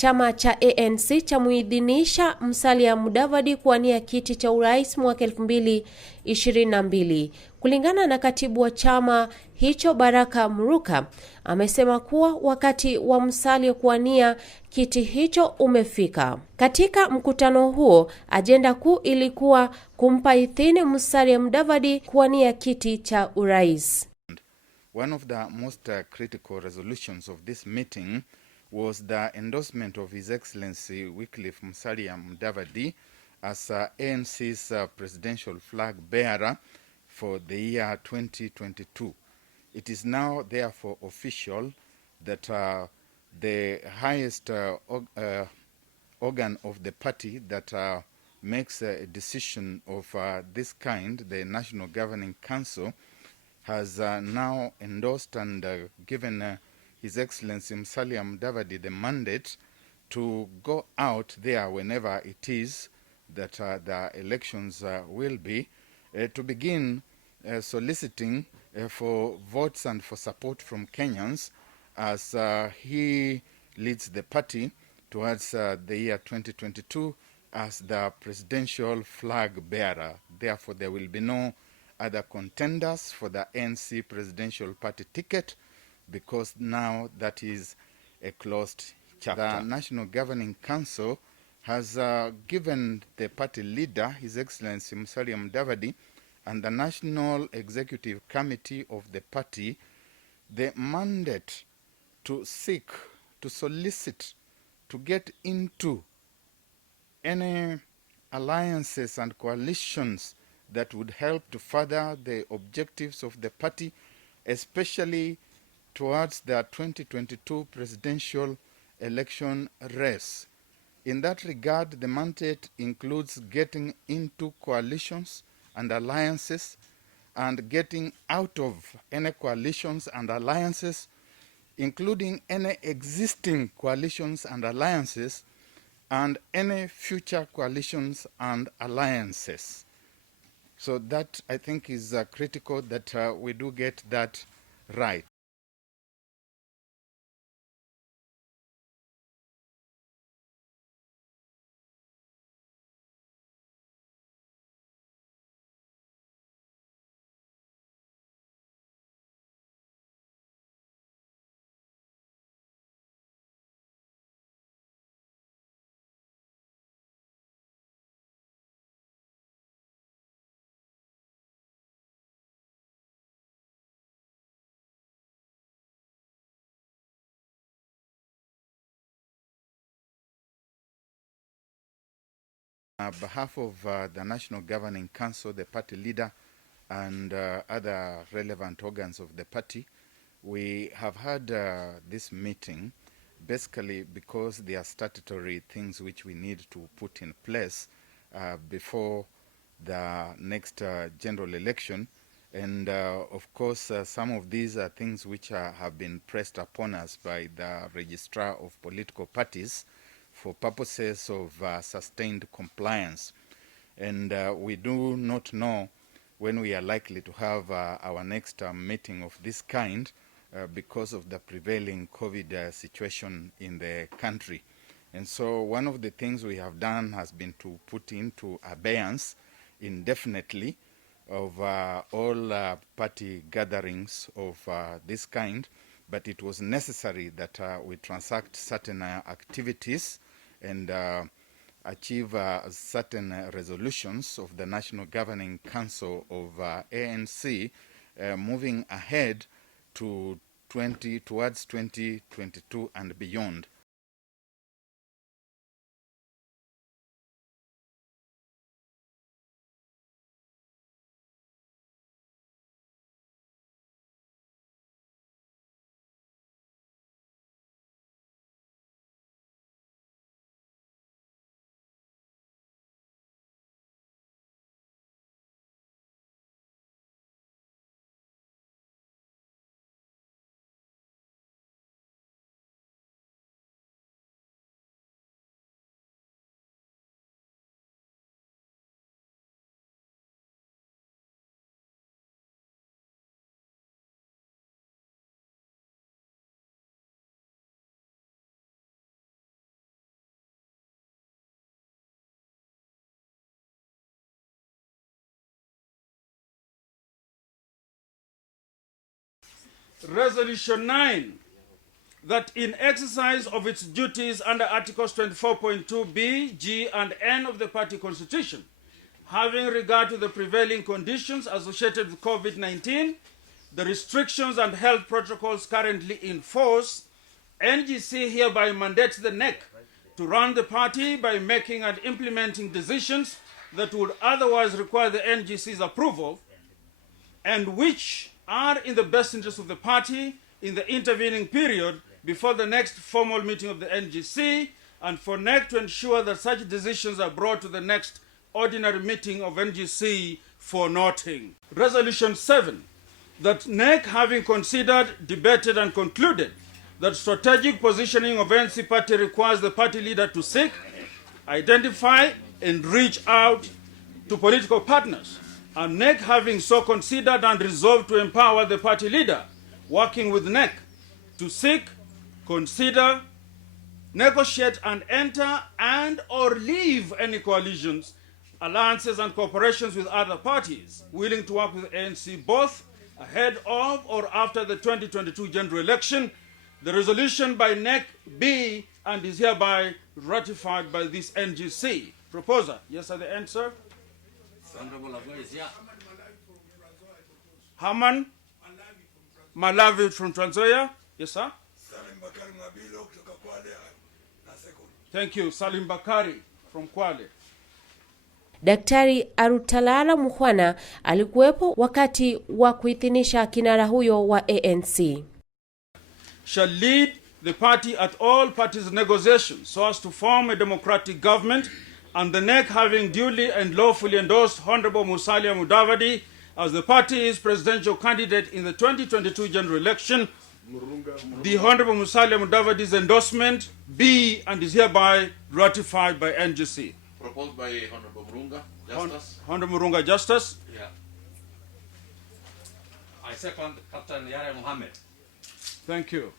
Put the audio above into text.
Chama cha ANC chamuidhinisha Musalia Mudavadi kuwania kiti cha urais mwaka 2022. Kulingana na katibu wa chama hicho BARRACK MULUKA, amesema kuwa wakati wa Musalia kuwania kiti hicho umefika. Katika mkutano huo, ajenda kuu ilikuwa kumpa idhini Musalia Mudavadi kuwania kiti cha urais. One of the most critical resolutions of this meeting was the endorsement of His Excellency Wycliffe Musalia Mudavadi as ANC's presidential flag bearer for the year 2022. It is now therefore official that the highest organ of the party that makes a decision of this kind, the National Governing Council, has now endorsed and given His Excellency Musalia Mudavadi the mandate to go out there whenever it is that the elections will be, to begin soliciting for votes and for support from Kenyans as he leads the party towards the year 2022 as the presidential flag bearer. Therefore, there will be no other contenders for the ANC presidential party ticket, because now that is a closed chapter. The National Governing Council has given the party leader, His Excellency Musalia Mudavadi, and the National Executive Committee of the party the mandate to seek, to solicit, to get into any alliances and coalitions that would help to further the objectives of the party, especially towards the 2022 presidential election race. In that regard, the mandate includes getting into coalitions and alliances and getting out of any coalitions and alliances, including any existing coalitions and alliances and any future coalitions and alliances. So that, I think, is critical that we do get that right. On behalf of the National Governing Council, the party leader, and other relevant organs of the party, we have had this meeting basically because there are statutory things which we need to put in place before the next general election. And of course, some of these are things which have been pressed upon us by the Registrar of Political Parties for purposes of sustained compliance. And we do not know when we are likely to have our next meeting of this kind because of the prevailing COVID situation in the country. And so one of the things we have done has been to put into abeyance indefinitely of all party gatherings of this kind, but it was necessary that we transact certain activities and achieve certain resolutions of the National Governing Council of ANC moving ahead to towards 2022 and beyond. Resolution 9, that in exercise of its duties under Articles 24.2b, g, and n of the party constitution, having regard to the prevailing conditions associated with COVID-19, the restrictions and health protocols currently in force, NGC hereby mandates the NEC to run the party by making and implementing decisions that would otherwise require the NGC's approval and which are in the best interest of the party in the intervening period before the next formal meeting of the NGC, and for NEC to ensure that such decisions are brought to the next ordinary meeting of NGC for noting. Resolution 7, that NEC, having considered, debated, and concluded that strategic positioning of NC party requires the party leader to seek, identify, and reach out to political partners, and NEC, having so considered and resolved to empower the party leader, working with NEC to seek, consider, negotiate, and enter and or leave any coalitions, alliances, and cooperations with other parties willing to work with ANC both ahead of or after the 2022 general election. The resolution by NEC be and is hereby ratified by this NGC. Proposer, yes at the end, sir? Haman Malavi from Trans Nzoia. Yes, sir? Thank you. Salim Bakari from Kwale. Daktari Arutalala Mukhwana alikuwepo wakati wa kuidhinisha kinara huyo wa ANC. Shall lead the party at all parties' negotiations so as to form a democratic government, and the NEC, having duly and lawfully endorsed Honorable Musalia Mudavadi as the party's presidential candidate in the 2022 general election, the Honorable Musalia Mudavadi's endorsement be and is hereby ratified by NGC. Proposed by Honorable Murunga, Justice. Honorable Murunga, Justice. Yeah. I second Captain Yare Mohammed. Thank you.